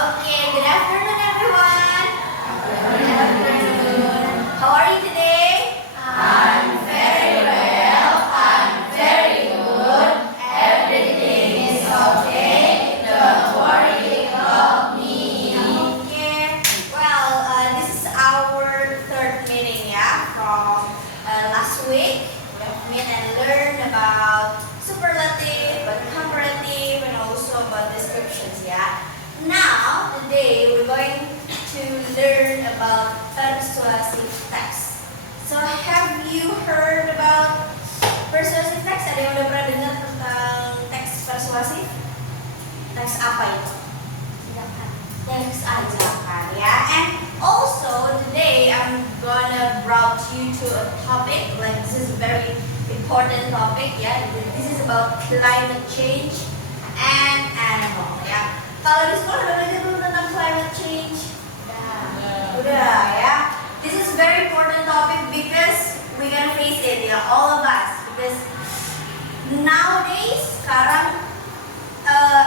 Okay, good afternoon, everyone. Good afternoon. How are you today? I'm very well. I'm very good. Everything is okay. Don't worry about me. Okay. Well, this is our third meeting, yeah, from last week. We have met and learned about superlative, but comparative, and also about descriptions, yeah. Now, today we're going to learn about persuasive text. So, have you heard about persuasive text? Ada yang udah pernah dengar tentang teks persuasif? Teks apa itu? Teks ajakan, ya. And also today I'm gonna brought you to a topic like this is a very important topic, ya. This is about climate change and animal, ya. Kalau di sekolah udah belajar belum tentang climate change? Udah ya. This is very important topic because we gonna face it, ya, all of us. Because nowadays sekarang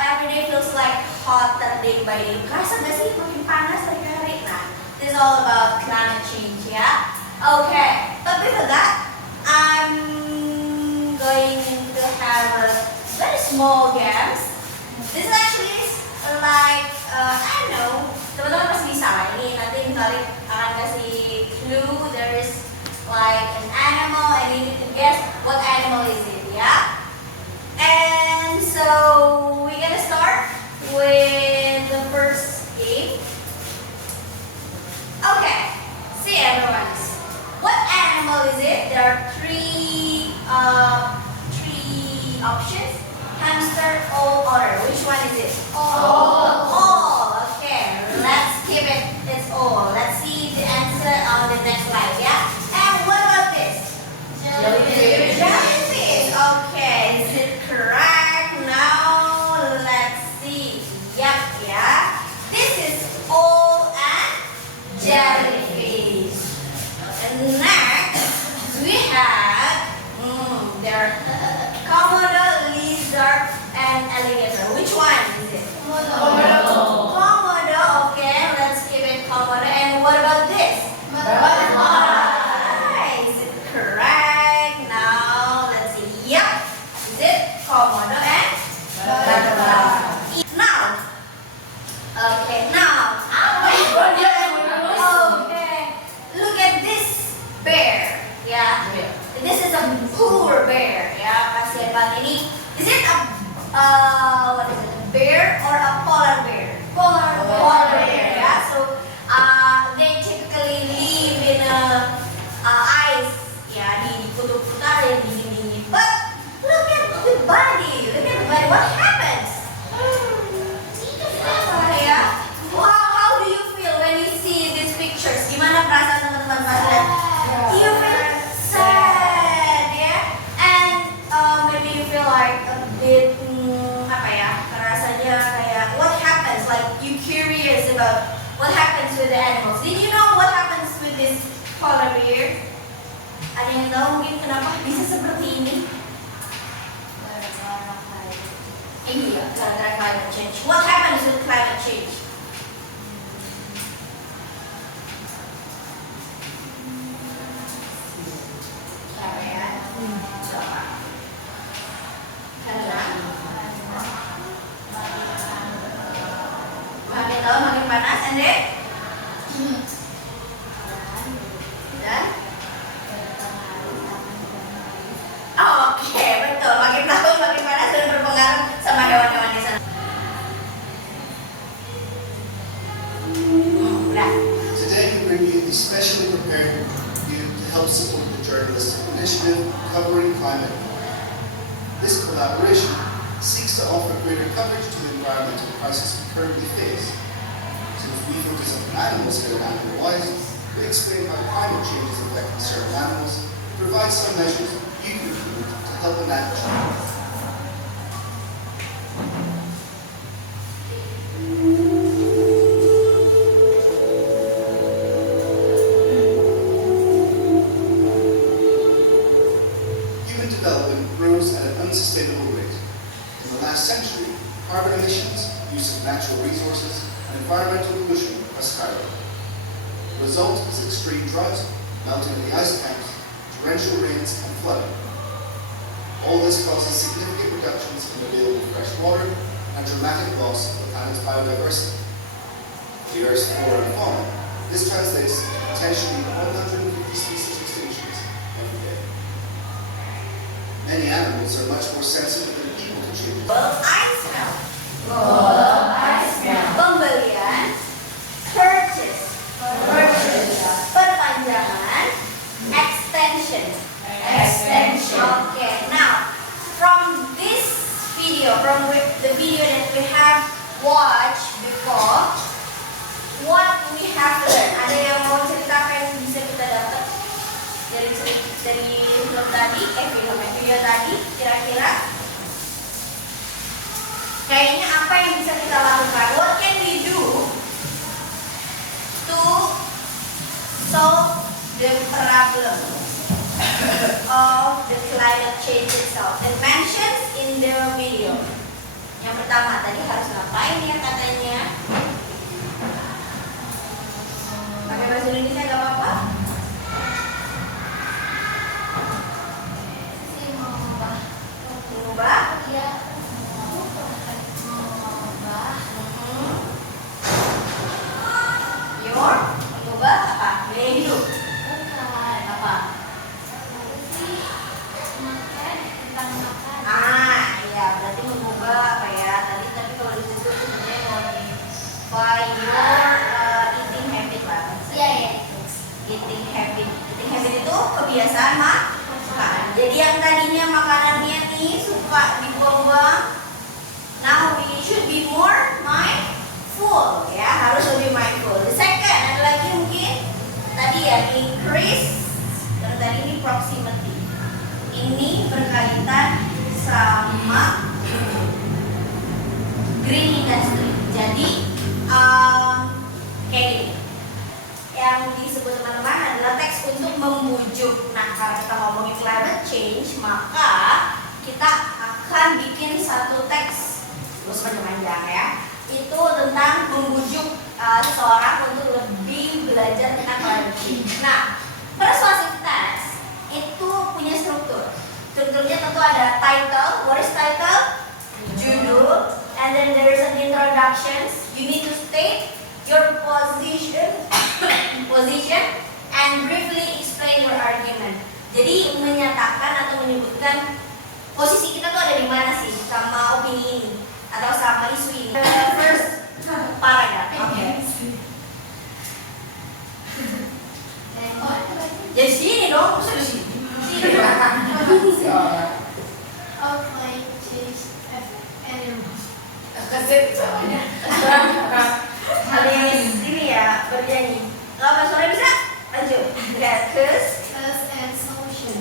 every day feels like hotter day by day. Kerasa gak sih makin panas dari hari? Nah, this is all about climate change, ya. Okay, but before that, I'm going to have a very small games. This is actually like I don't know, teman-teman pasti bisa lah. Ini nanti misalnya akan kasih clue. There is like an animal and you need to guess what animal is it, yeah. And so we're gonna start with the first game. Okay, see everyone. What animal is it? There are three options. Hamster, owl, otter. Which one is it? Owl. Owl. Okay. Let's keep it. It's owl. Let's see the answer on the next slide. Yeah. And what about this? Jellyfish. Jellyfish. Okay. Is it correct? Now let's see. Yep. Yeah. This is owl and jellyfish. And next we have there. Komodo, lizard, and alligator. Which one is it? Komodo. Komodo, okay. Let's keep it Komodo. And what about this? Butterfly. Is it correct? Now, let's see. Yep. Is it Komodo and butterfly? Now. Okay, now. Okay. Look at this bear. Yeah. This is a polar bear. Yeah. Kasihan banget ini. Is it a what is it? A bear or a polar bear? Polar bear. Yeah. So they typically live in ice. Yeah, di kutub utara yang dingin-dingin. But look at the body. Look at the body. What happens? Yeah. How do you feel when you see these pictures? Gimana perasaan teman-teman kalian? You feel sad, yeah? And maybe you feel like a bit apa ya? Rasanya kayak what happens? Like you curious about what happens with the animals. Did you know what happens with this polar bear? Ada yang tahu mungkin kenapa bisa seperti ini? Iya, gara-gara climate change. What happens with climate change? Makin tahun makin panas, and then dan oke, betul, makin tahun makin panas dan berpengaruh sama hewan-hewan di sana. Udah. Today we bring you the specially prepared review to help support the journalistic initiative covering climate. This collaboration seeks to offer greater coverage to the environmental crisis we currently face. So if we focus on animals here at Animal Wise, we explain how climate change is affecting certain animals, provide some measures you can implement to help enact change. Human development grows at an unsustainable rate. In the last century, carbon emissions, use of natural resources, and environmental pollution are skyrocketing. The result is extreme drought, melting of the ice caps, torrential rains, and flooding. All this causes significant reductions in available fresh water and dramatic loss of the planet's biodiversity. The Earth's flora and fauna. This translates to potentially 150 species extinctions every day. Many animals are much more sensitive than people to changes. Global ice melt. Global ice melt. Pembelian. Purchase. Perpanjangan. Extension. Okay, now from this video, from the video that we have watched before, what we have learned. Ada yang mau ceritakan yang bisa kita dapat dari film tadi, video tadi, kira-kira? Kayaknya apa yang bisa kita lakukan? What can we do to solve the problem of the climate change itself? And mentions in the video. Yang pertama, tadi harus ngapain ya katanya? Pakai bahasa Indonesia gak apa-apa? Mengubah? Iya. Mengubah apa? Gaya hidup? Bukan. Apa? Iya, berarti mengubah apa ya? Tapi kalau di situ sebenarnya modify your eating habit lah. Iya. Eating habit itu kebiasaan makan. Jadi yang tadinya makanannya nih suka dibuang-buang, now we should be more mindful ya, harus lebih mindful. The second, ada lagi mungkin tadi ya, increase, dan tadi ini proximity. Ini berkaitan sama green industry. Jadi kayak gini, yang disebut teman-teman adalah teks untuk membujuk. Nah, karena kita ngomongin climate change, maka kita akan bikin satu teks terus panjang ya. Itu tentang membujuk seseorang untuk lebih belajar tentang climate change. Nah, persuasive text itu punya struktur. Strukturnya tentu ada title. What is title? Judul. And then there's an introduction. You need to state your position and briefly explain your argument. Jadi menyatakan atau menyebutkan posisi kita tuh ada di mana sih sama opini ini atau sama isu ini. First paragraph. Okay. Jadi sini dong, di sini. How climate change animals? Habis ini ya bernyanyi. Nggak suara bisa? Lanjut. Cause And solution.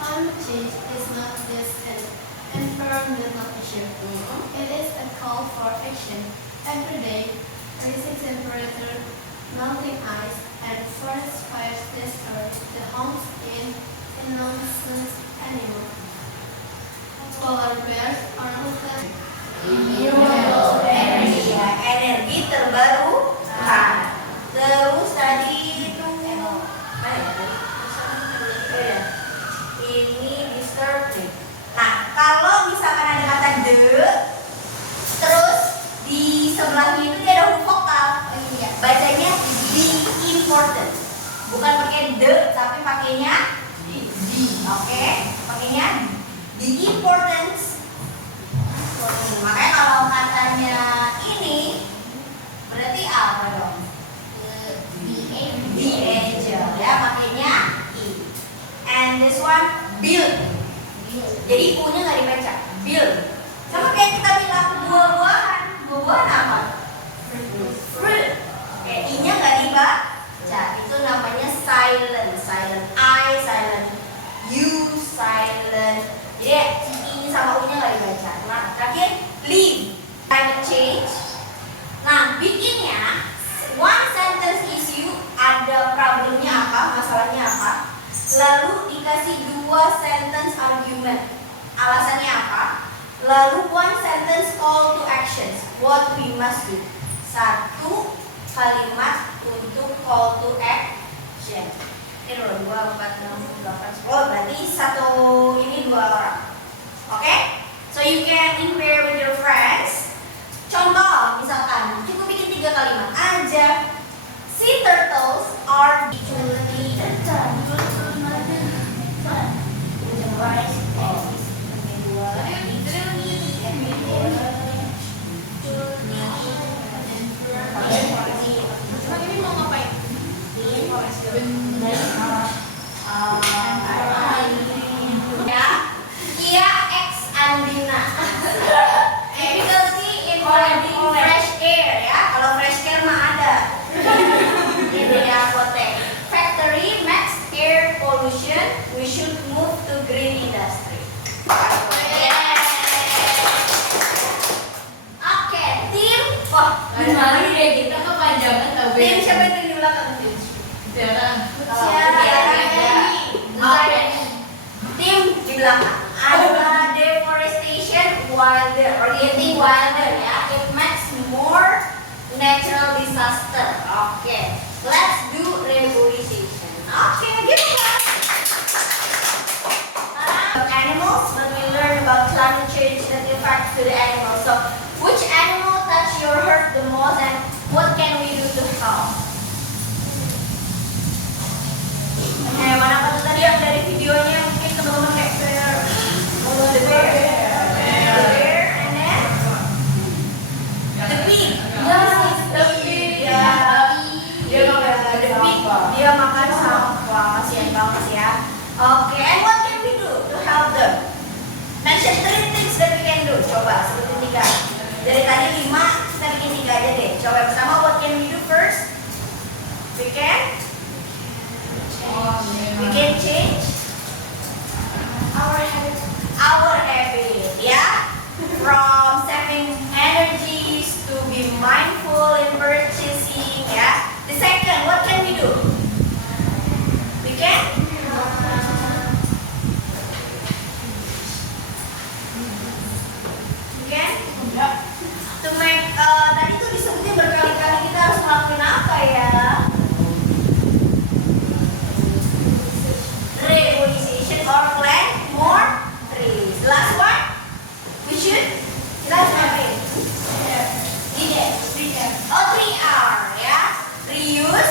Climate change is not just an environmental issue. It is a call for action. Every day, rising temperature, melting ice, and forest fires destroy the homes in innocent animals. Polar bears are often renewable energy ya, energi terbarukan. Terus tadi itu mana ya tadi? Ini disturbing. Nah, kalau misalkan ada kata the, terus di sebelahnya itu dia ada huruf vokal. Bacanya the important. Bukan pakai the, tapi pakainya the. Oke, pakainya the importance. Makanya kalau katanya ini berarti apa dong? The angel ya, makanya I. And this one build. Jadi U-nya nggak dibaca, build. Sama kayak kita bilang buah-buahan. Buah-buahan apa? Fruit. Kayak I-nya nggak dibaca. Itu namanya silent. Silent I, silent U, silent. Jadi I sama U-nya nggak dibaca. Nah, terakhir live. Climate change. Nah, bikinnya one sentence issue, ada problemnya apa, masalahnya apa, lalu dikasih dua sentence argument, alasannya apa, lalu one sentence call to actions, what we must do. satu kalimat untuk call to action. Ini dulu 2, 4, 6, 8, 10. Berarti satu ini 2 orang. Oke? So you can compare with your friends. Contoh, misalkan cukup bikin 3 kalimat aja. Sea turtles are usually Ini mau ngapain? ya, Kia X Andina. Difficulty in finding fresh air ya. Kalau fresh air mah ada. Ini ya apotek. Factory max air pollution. We should move to green industry. Oke, tim. Wah, Gimana nih kayak gitu kepanjangan tau tim siapa yang di belakang? Sekarang. Oke. Tim di belakang ada deforestation wilder or getting wilder ya. It makes more natural disaster. Oke, let's do reforestation. Oke, gitu kan. Animals, but we learn about climate change that affects to the animals. So, which animal touch your heart the most, and what can we do to help? Hewan apa tuh tadi yang dari videonya mungkin teman-teman kayak bear, the bear, and then the pig. The pig, ya. The pig, dia makan sampah, kasihan banget ya. Oke, and what can we do to help them? Mention 3 things that we can do. Coba sebutin 3. Dari tadi 5, kita bikin 3 aja deh. Coba yang pertama, what can we do first? We can change our habit, yeah. From saving energies to be mindful in purchasing, yeah. The second, what can we do? We can to make tadi tuh disebutnya berkali-kali kita harus ngelakuin apa ya? Reforestation or plant more trees. Last one, we should kita harus ngapain? Oh, 3R ya. Reduce,